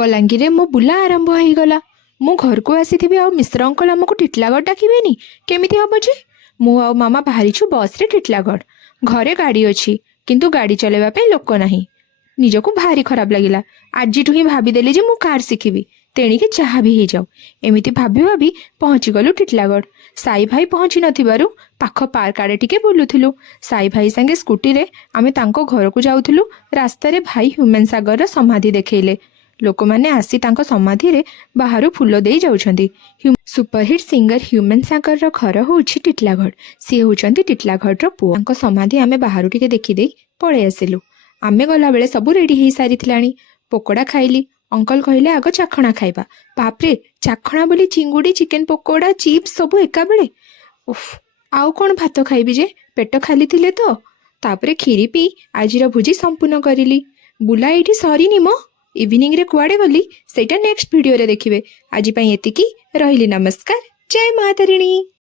बलांगीर मो बुला आरंभ हो गला। मु घर को आसी आ मिश्र अंकल आमको टिटलागढ़ डाकबेनी केमिति हम जे मु आ मामा बाहरी छु बस रे टिटलागढ़। घरे गाड़ी अच्छी किंतु गाड़ी चलेबा पे लोक नहीं। निजको भारी खराब लगिला। आज ही भावीदेली जे मु कार शिखिबी तेणिके जहाँ भी हो जाऊ एमिति भाभी भाभी पहुँची गलु टिटलागढ़। साई भाई पहुँची नथिबारु पाख पार्क आड़े टिके बुलुथिलु। साई भाई संगे स्कूटी रे आमे तांको घर को जाउथिलु। रास्ता रे भाई ह्यूमन सागर रा समाधि देखैले। लोक माने आसी तांको समाधि रे बाहरु फूल देई जाउछंती। सुपरहिट सिंगर ह्यूमन सागर रो घर होउछि टिटलागढ़। सी होउछंती टिटलागढ़ रो पुओ। तांको समाधि आमे बाहरु टिके देखि देई पळे आसिलु। आमे गला बेले सब रेडी हेई सारिथिलाणी। पकोड़ा खाइली। अंकल कहले आग चाखणा खाइबा। बापरे चाखणा बोली चिंगुड़ी चिकेन पकोड़ा चिप्स सब एका बेले। उफ आउ कोन भात खाइबी जे पेट खाली थिले तो। तापरे खीरी पी आजिर भोजी संपूर्ण करिली। बुला एठी सरीनी मो इवनिंग रे कुआडे गली सेटा नेक्स्ट वीडियो रे देखिबे। आजि पई एतिकी रहिली। नमस्कार। जय मातारिणी।